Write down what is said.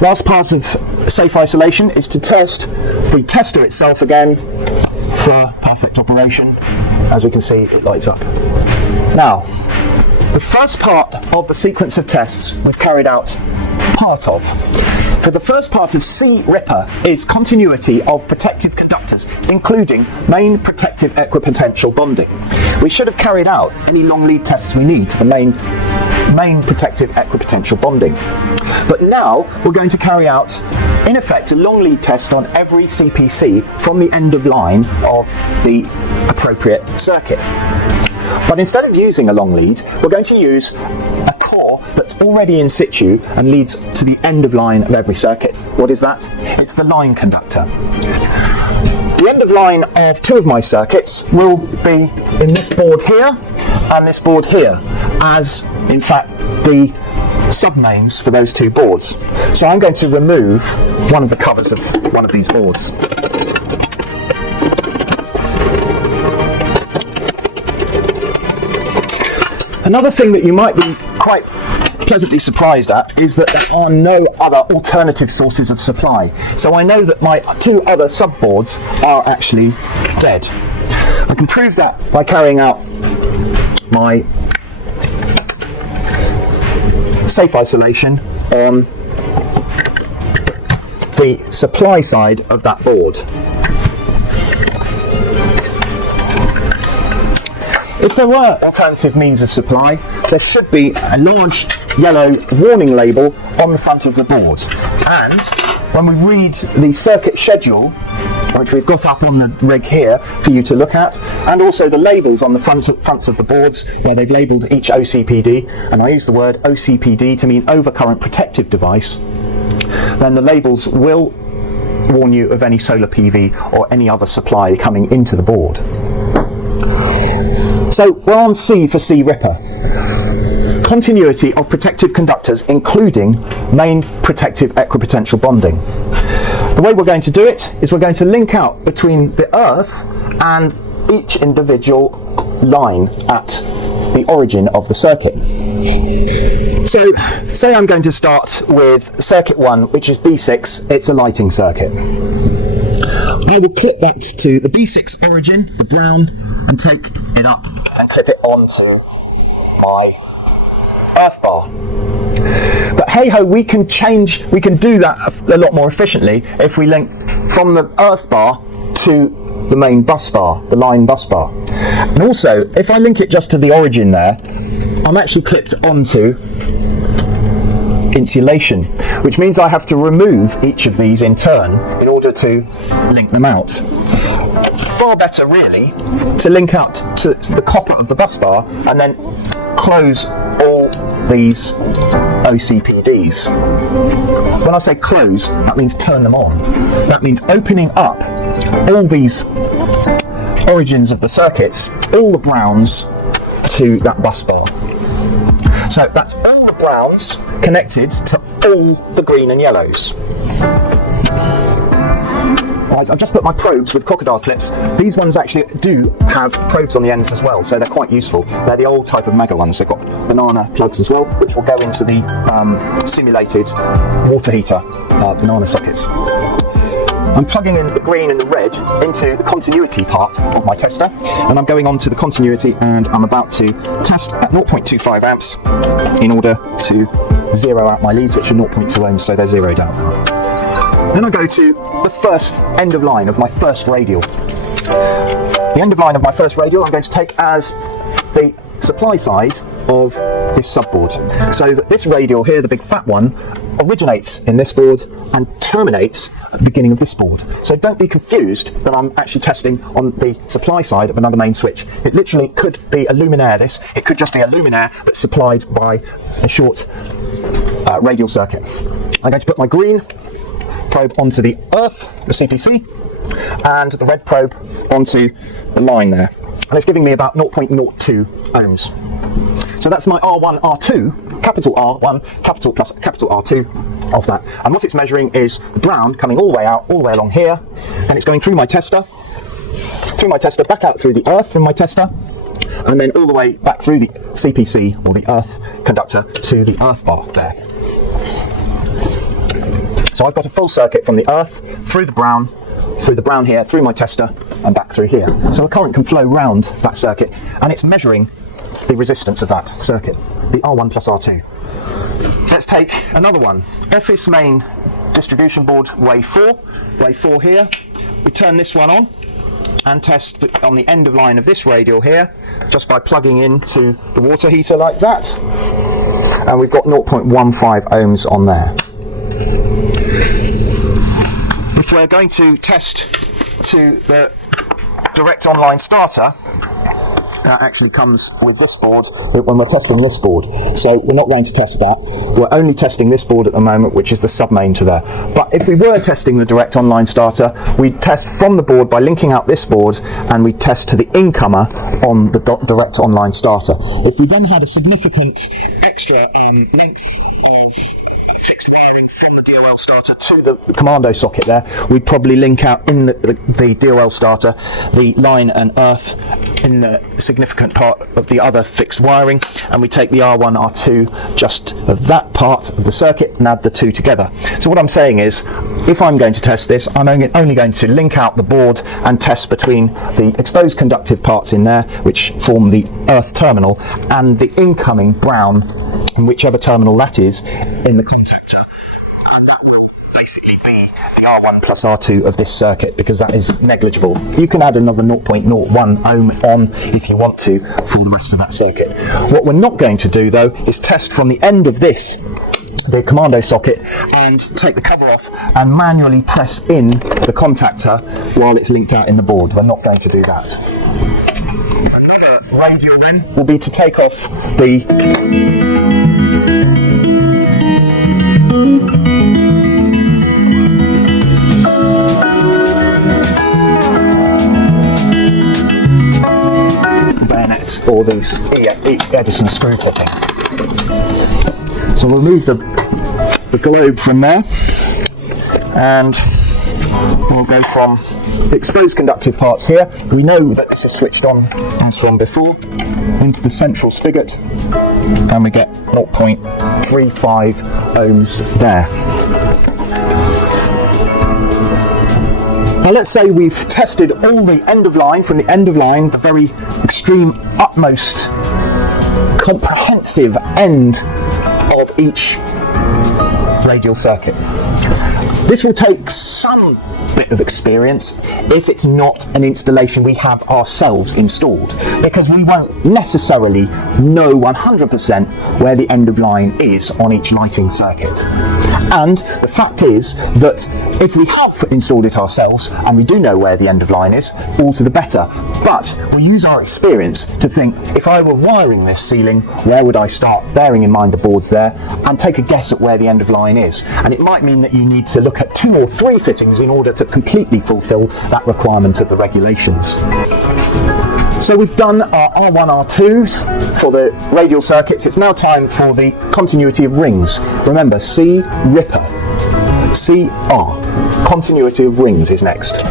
Last part of safe isolation is to test the tester itself again for perfect operation. As we can see, it lights up. Now, the first part of the sequence of tests we've carried out part of. For the first part of C Ripper is continuity of protective conductors, including main protective equipotential bonding. We should have carried out any long lead tests we need to the main protective equipotential bonding. But now we're going to carry out, in effect, a long lead test on every CPC from the end of line of the appropriate circuit. But instead of using a long lead, we're going to use a core that's already in situ and leads to the end of line of every circuit. What is that? It's the line conductor. The end of line of two of my circuits will be in this board here and this board here, as in fact the submains for those two boards. So I'm going to remove one of the covers of one of these boards. Another thing that you might be quite pleasantly surprised at is that there are no other alternative sources of supply. So I know that my two other subboards are actually dead. I can prove that by carrying out my safe isolation on the supply side of that board. If there were alternative means of supply, there should be a large yellow warning label on the front of the board. And when we read the circuit schedule, which we've got up on the rig here for you to look at, and also the labels on the fronts of the boards where they've labelled each OCPD, and I use the word OCPD to mean overcurrent protective device, then the labels will warn you of any solar PV or any other supply coming into the board. So we're on C for C Ripper. Continuity of protective conductors, including main protective equipotential bonding. The way we're going to do it is we're going to link out between the earth and each individual line at the origin of the circuit. So say I'm going to start with circuit 1, which is B6, it's a lighting circuit. I will clip that to the B6 origin, the brown, and take it up and clip it onto my earth bar. But hey ho, we can do that a lot more efficiently if we link from the earth bar to the main bus bar, the line bus bar. And also, if I link it just to the origin there, I'm actually clipped onto insulation, which means I have to remove each of these in turn in order to link them out. Far better really to link out to the copper of the bus bar and then close all these OCPDs. When I say close, that means turn them on. That means opening up all these origins of the circuits, all the browns to that bus bar. So that's all the browns connected to all the green and yellows. Right, I've just put my probes with crocodile clips. These ones actually do have probes on the ends as well, so they're quite useful. They're the old type of mega ones. They've got banana plugs as well, which will go into the simulated water heater banana sockets. I'm plugging in the green and the red into the continuity part of my tester, and I'm going on to the continuity and I'm about to test at 0.25 amps in order to zero out my leads, which are 0.2 ohms, so they're zeroed out now. Then I go to the first end of line of my first radial. The end of line of my first radial I'm going to take as the supply side of this subboard. So that this radial here, the big fat one, originates in this board and terminates at the beginning of this board. So don't be confused that I'm actually testing on the supply side of another main switch. It literally could be a luminaire this, it could just be a luminaire that's supplied by a short radial circuit. I'm going to put my green probe onto the earth, the CPC, and the red probe onto the line there. And it's giving me about 0.02 ohms. So that's my R1, R2, capital R1, capital plus capital R2 of that. And what it's measuring is the brown coming all the way out, all the way along here, and it's going through my tester, back out through the earth from my tester, and then all the way back through the CPC, or the earth conductor, to the earth bar there. So I've got a full circuit from the earth, through the brown here, through my tester, and back through here. So a current can flow round that circuit, and it's measuring the resistance of that circuit, the R1 plus R2. Let's take another one. Office main distribution board, wave 4 here. We turn this one on and test on the end of line of this radial here, just by plugging into the water heater like that. And we've got 0.15 ohms on there. If we're going to test to the direct online starter, that actually comes with this board when we're testing this board. So we're not going to test that. We're only testing this board at the moment, which is the sub-main to there. But if we were testing the direct online starter, we'd test from the board by linking out this board, and we'd test to the incomer on the direct online starter. If we then had a significant extra length of fixed wiring from the DOL starter to the commando socket there, we'd probably link out in the DOL starter the line and earth in the significant part of the other fixed wiring, and we take the R1, R2 just of that part of the circuit and add the two together. So what I'm saying is, if I'm going to test this, I'm only going to link out the board and test between the exposed conductive parts in there, which form the earth terminal, and the incoming brown, in whichever terminal that is, in the contactor. And that will basically be the R1 plus R2 of this circuit, because that is negligible. You can add another 0.01 ohm on if you want to for the rest of that circuit. What we're not going to do though is test from the end of this, the commando socket, and take the cover off and manually press in the contactor while it's linked out in the board. We're not going to do that. Another radial then will be to take off the bayonet, or the Edison screw fitting. So we'll remove the globe from there, and we'll go from the exposed conductive parts here. We know that this is switched on as from before, into the central spigot, and we get 0.35 ohms there. Now let's say we've tested all the end of line, from the end of line, the very extreme utmost comprehensive end of each radial circuit. This will take some bit of experience if it's not an installation we have ourselves installed, because we won't necessarily know 100% where the end of line is on each lighting circuit. And the fact is that if we have installed it ourselves and we do know where the end of line is, all to the better. But we use our experience to think, if I were wiring this ceiling, where would I start, bearing in mind the boards there, and take a guess at where the end of line is. And it might mean that you need to look at 2 or 3 fittings in order to completely fulfill that requirement of the regulations. So we've done our R1, R2s for the radial circuits. It's now time for the continuity of rings. Remember, C, Ripper, CR, continuity of rings is next.